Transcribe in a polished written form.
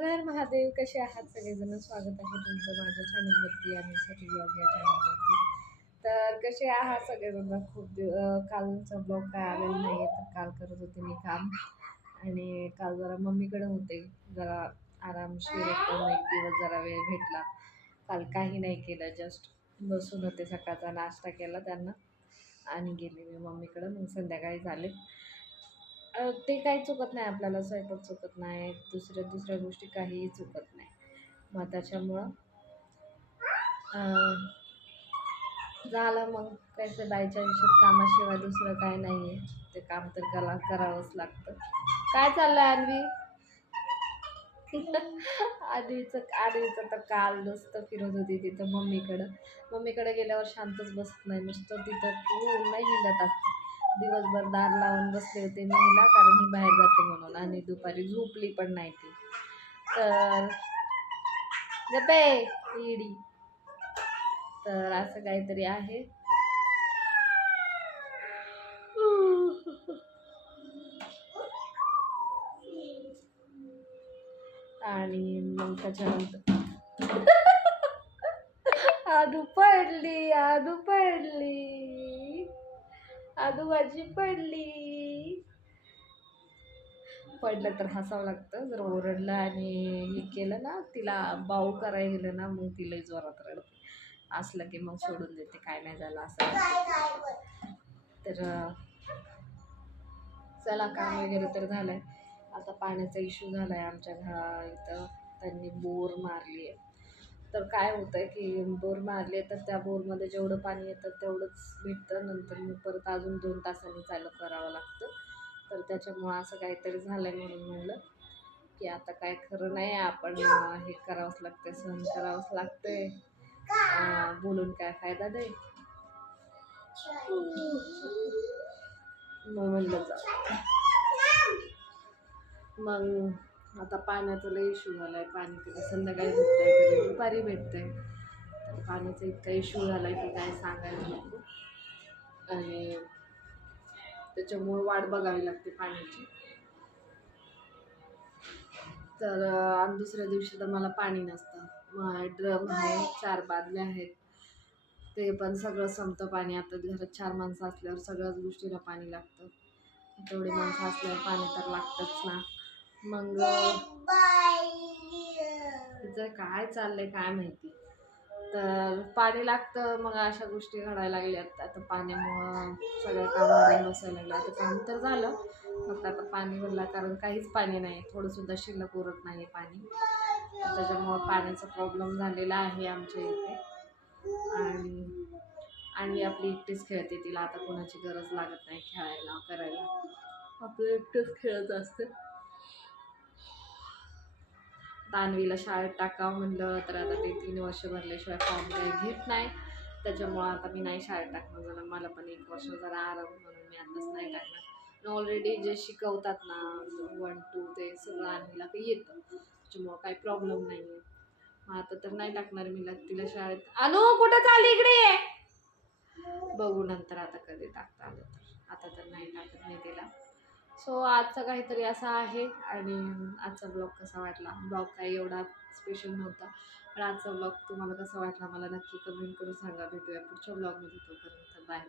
हर हर महादेव. कसे आहात सगळेजण? स्वागत आहे तुमचं माझ्या चॅनलवरती आणि सखी ब्लॉग या चॅनलवरती. तर कसे आहात सगळेजण? कालचा ब्लॉग काय आलेला नाही तर काल करत होते मी काम आणि काल जरा मम्मीकडे होते. जरा आरामशीर एकदम एक दिवस जरा वेळ भेटला. काल काही नाही केलं, जस्ट बसून होते. सकाळचा नाश्ता केला त्यांना आणि गेले मी मम्मीकडं. मग संध्याकाळी झाले. ते काही चुकत नाही, आपल्याला स्वयंपाक चुकत नाही, दुसऱ्या गोष्टी काहीही चुकत नाही. मग त्याच्यामुळं झालं. मग कसं बायच्या आयुष्यात कामाशिवाय दुसरं काय नाही आहे. ते काम तर करावंच लागतं. काय चाललं आहे अन्वी? आधीचं तर काल नुसतं फिरत होती तिथं मम्मीकडे गेल्यावर शांतच बसत नाही, नुसतं तिथं पूर्ण हिंडत असते. दिवसभर दार लावून बसले होते मी हिला, कारण ही बाहेर जाते म्हणून, आणि दुपारी झोपली पण नाही ती. तर गप्पे इडी. तर असं काहीतरी आहे. आणि मग त्याच्यानंतर आदू पडली आदू माझी पडली. पडलं तर हसावं लागतं. जर ओरडलं आणि हे केलं ना, तिला बाऊ करायला गेलं ना, मग तिला जोरात रडते. असलं की मग सोडून देते, काय नाही झालं असं. तर चला, काम वगैरे तर झालंय. आता पाण्याचा इश्यू झालाय आमच्या इथं. त्यांनी बोर मारली आहे. तर काय होतंय की बोर मारली तर त्या बोरमध्ये जेवढं पाणी येतं तेवढंच भेटतं. नंतर मग परत अजून 2 तासांनी चालू करावं लागतं. तर त्याच्यामुळं असं काहीतरी झालंय. म्हणून म्हणलं की आता काय खरं नाही, आपण हे करावंच लागतंय, सहन करावंच लागतंय. बोलून काय फायदा नाही. मग म्हणलं जा. मग आता पाण्याचा लय इश्यू झालाय. पाणी कधी संध्याकाळी भेटतंय, कधी दुपारी भेटतंय. तर पाण्याचा इतका इश्यू झालाय की काय सांगायला नको. आणि त्याच्यामुळे वाट बघावी लागते पाण्याची. तर आणि दुसऱ्या दिवशी तर मला पाणी नसतं. मग ड्रम आहे, 4 बादल्या आहेत, ते पण सगळं संपतं पाणी. आता घरात 4 माणसं असल्यावर सगळ्याच गोष्टीला पाणी लागतं. तेवढी माणसं असल्यावर पाणी तर लागतंच ना. मग तिचं काय चाललंय काय माहिती. तर पाणी लागतं. मग अशा गोष्टी घडायला लागल्यात. आता पाण्यामुळं सगळं काम वाढून बसायला लागलं. आता काम तर झालं, फक्त आता पाणी भरलं, कारण काहीच पाणी नाही, थोडंसुद्धा शिल्लक उरत नाही पाणी. त्याच्यामुळं पाण्याचा प्रॉब्लेम झालेला आहे आमच्या इथे. आणि आपली एकटीच खेळते, तिला आता कोणाची गरज लागत नाही खेळायला करायला. आपलं एकटंच खेळत असते. तान्वीला शाळेत टाकावं म्हणलं तर आता ते 3 वर्ष भरल्याशिवाय फॉर्म काही घेत नाही. त्याच्यामुळं आता मी नाही शाळेत टाकणार. जरा मला पण 1 वर्ष जरा आराम, म्हणून मी आताच नाही टाकणार. ऑलरेडी जे शिकवतात ना 1 2 ते सगळं अन्वीला काही येतं, त्याच्यामुळं काही प्रॉब्लेम नाही आहे. मग आता तर नाही टाकणार मी तिला शाळेत. अनु कुठं चालली, इकडे ये. बघू नंतर आता कधी टाकता आलं तर. आता तर नाही टाकत मी तिला. सो आजचा काहीतरी असा आहे. आणि आजचा ब्लॉग कसा वाटला? ब्लॉग काही एवढा स्पेशल नव्हता, पण आजचा ब्लॉग तुम्हाला कसा वाटला मला नक्की कमेंट करून सांगा. भेटूया पुढच्या ब्लॉगमध्ये. तोपर्यंत बाय.